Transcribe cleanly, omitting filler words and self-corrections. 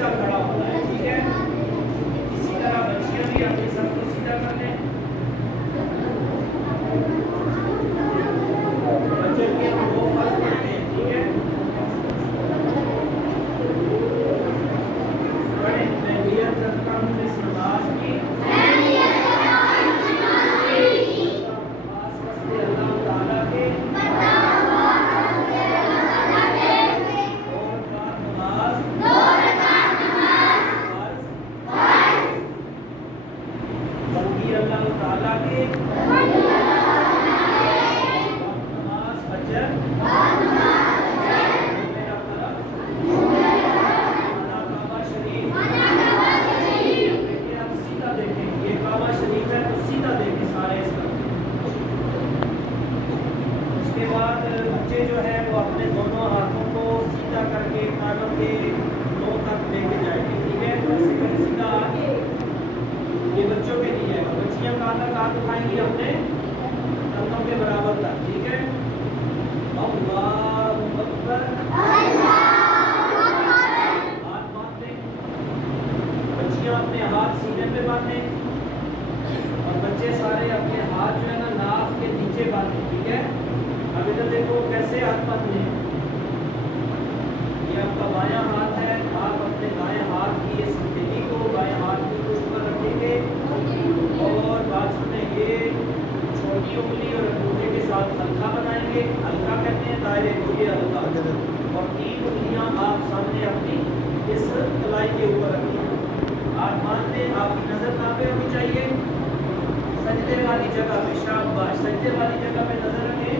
سیدھا کھڑا ہونا ہے، ٹھیک ہے؟ اسی طرح بچیاں بھی اپنے سر کو سیدھا کر لیں. بچوں کے ہم 2 فرض پڑھتے ہیں، ٹھیک ہے؟ پڑھیں، میں نیت رکھتا ہوں اس نماز کی خاص واسطے اللہ تعالیٰ کے اللہ تعالیٰ کے نماز فجر میرا طرف کعبہ شریف. دیکھیں آپ سیدھا دیکھیں، یہ کعبہ شریف ہے تو سیدھا دیکھیں سارے اس کا. اس کے بعد بچے جو ہے وہ اپنے دونوں ہاتھوں کو سیدھا کر کے کانوں کے منہ تک لے کے جائیں گے، ٹھیک ہے؟ ایسے کریں سیدھا آگے. یہ بچوں کے لیے ہے. بچیاں کہاں تک ہاتھ اٹھائیں گی؟ اپنے کندھوں کے برابر تک، ٹھیک ہے؟ اللہ اکبر. ہاتھ باندھ دیں. بچیاں اپنے ہاتھ سینے پہ باندھیں اور بچے سارے اپنے ہاتھ جو ہے نا ناف کے نیچے باندھیں، ٹھیک ہے؟ اب ادھر دیکھو کیسے ہاتھ باندھنے ہیں. یہ آپ کا بایاں ہاتھ ہے، آپ اپنے دائیں ہاتھ کی اس ہتھیلی کو بائیں ہاتھ کی پشت پر رکھیں گے اور بات سنیں، یہ چھوٹی انگلی اور انگوٹھے کے ساتھ ہلکا بنائیں گے. ہلکا کہتے ہیں دائرے کو، یہ ہلکا. اور 3 انگلیاں آپ سامنے اپنی اس کلائی کے اوپر رکھیں. ہاتھ باندھ دیں. آپ کی نظر کہاں پہ ہونی چاہیے؟ سجدے والی جگہ پہ. شاباش، سجدے والی جگہ پہ نظر رکھیں.